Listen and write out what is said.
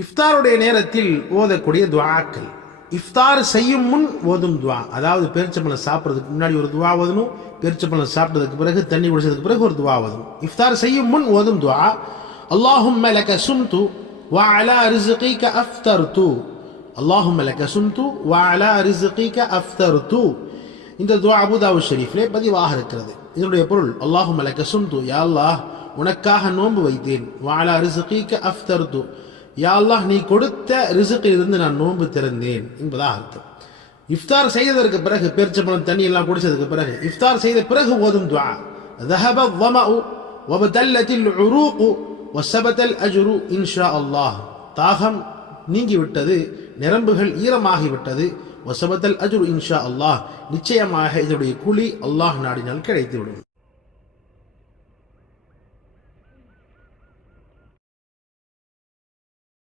இஃப்தாருடைய நேரத்தில் ஓதக்கூடிய துஆக்கள். இஃப்தார் செய்யும் முன் ஓதும் துஆ, அதாவது பேரிச்சம்பழம் சாப்பிட்றதுக்கு முன்னாடி ஒரு துஆ ஓதணும், பேரிச்சம்பழம் சாப்பிட்டதுக்கு பிறகு தண்ணி குடிச்சதுக்கு பிறகு ஒரு துஆ ஓதணும். இஃப்தார் செய்யும் முன் ஓதும் துஆ, அல்லாஹும்ம லக சும்து வ அலா ரிஸ்கிக அஃப்தர்து, அல்லாஹும்ம லக சும்து வ அலா ரிஸ்கிக அஃப்தர்து. இந்த துஆ அபூ தாவூத் ஷரீஃபிலே பதிவாக இருக்கிறது. இதனுடைய பொருள், அல்லாஹும்ம லக சும்து, யா அல்லாஹ் உனக்காக நோன்பு வைத்தேன், வ அலா ரிஸ்கிக அஃப்தர்து, யா அல்லாஹ் நீ கொடுத்த ரிஸ்கிலிருந்து நான் நோன்பு திறந்தேன் என்பதாக அர்த்தம். இஃப்தார் செய்ததற்கு பிறகு, பேரிச்சம்பழம் தண்ணி எல்லாம் குடிச்சதுக்கு பிறகு, இஃப்தார் செய்த பிறகு ஓதும் துஆ, ذهب الظمأ وابتلت العروق وثبت الأجر إن شاء الله. தாகம் நீங்கிவிட்டது, நரம்புகள் ஈரமாகிவிட்டது, وثبت الأجر إن شاء الله, நிச்சயமாக இதனுடைய கூலி அல்லாஹ் நாடினால் கிடைத்துவிடும்.